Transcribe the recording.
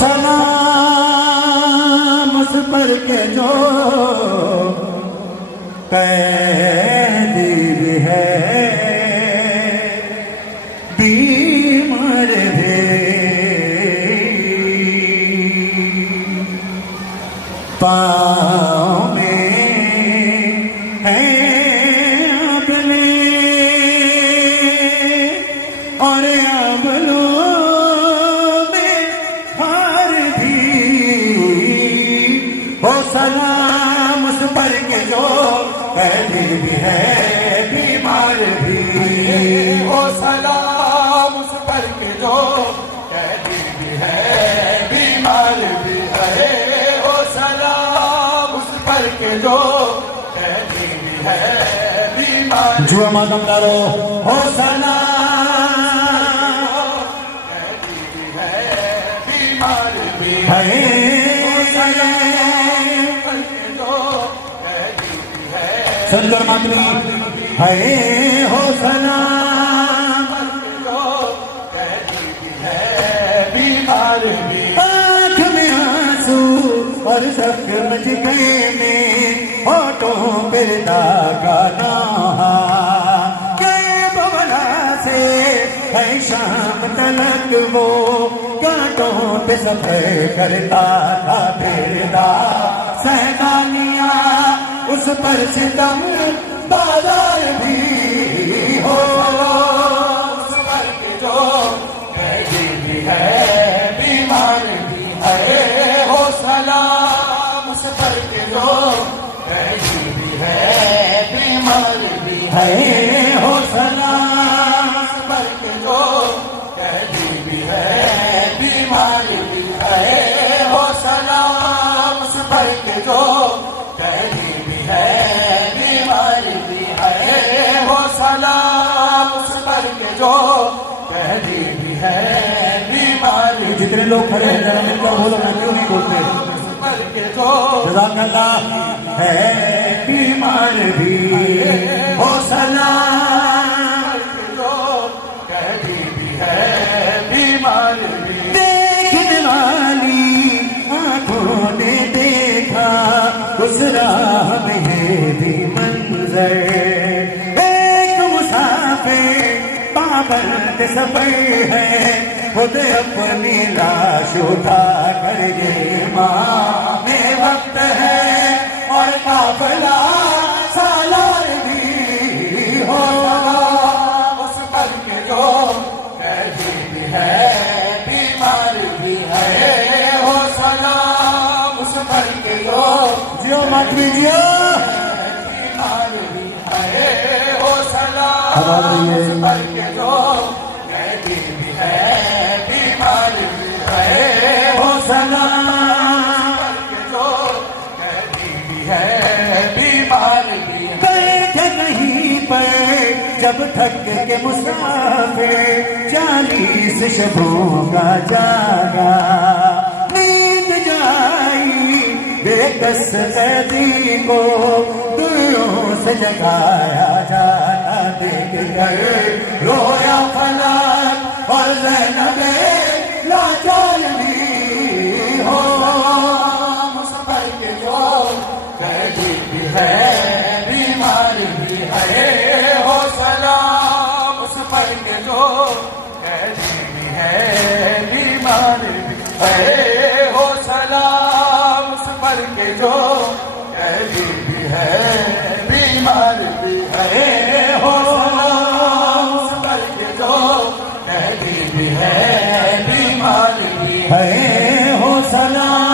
सलाम उस पर के जो कैदी भी है, बीमार भी, पाँव में है अपने और अबलों में हार भी। हो सलाम उस पर के जो कैदी भी है, बीमार भी। हो सलाम उस पर के जो कैदी भी है, बीमार भी है। हो सलाम उस पर के जो कैदी भी है, बीमार जुआ मातम दारो। हो सलाम कैदी भी है, बीमार भी है, सुंदर मातमी है। हो सलाम बीमार भी। आँख में आंसू और जख्म जिगरे में, होठों पे दागा नौहा के बवला से है शाम तलक वो कांटों पे सफर करता था फिरदा सैलानिया उस पर सितम बाजार भी। हो उस पर के जो कैदी भी है, बीमार भी है। हो सलाम उस पर के जो कैदी भी है, बीमार भी है। हो सलाम उस पर के जो कैदी भी है, बीमार भी है। हो सलाम उस पर के जो कैदी भी है, बीमार भी है। हो सलाम उस पर के जो कैदी भी है, बीमार भी। जितने लोग खड़े हैं जरा मिलकर बोलो, मैं क्यों नहीं बोलते। उस पर के जो जज़ाकल्लाह है, बीमार भी। हो सलाम के जो कैदी भी है, बीमार भी। देखने वाली आंखों ने देखा उस राह में है भी मंजर। एक मुसाफिर पाबंद सफर है, खुद अपनी लाश उठा कर ये माँ में वक्त है और काफिला सालार भी। हो उस पर के जो कैदी भी है, बीमार भी है। हो सलाम उस पर के जो जियो मत लीजिए, बीमार भी है। हो सलाम हमारे लिए उस पर के जो कैदी भी है, बीमार भी है। हो सलाम के जो कैदी भी है, बीमार भी है। बैठे कहीं पर जब थक के मुसाफिर 40 शबों का जागा, नींद जाई बेकस कैदी को दूरों से जगाया जाता देख कर रोया फलक और ज़ैनबे लाचार भी। हो उस पर के जो कैदी भी है, बीमार भी है। हो सलाम उस पर के जो कैदी भी है, बीमार भी है। हो सलाम उस पर के जो कैदी भी है, बीमार भी है। हो सलाम उस पर के जो कैदी भी है, बीमार भी है। है। हो सलाम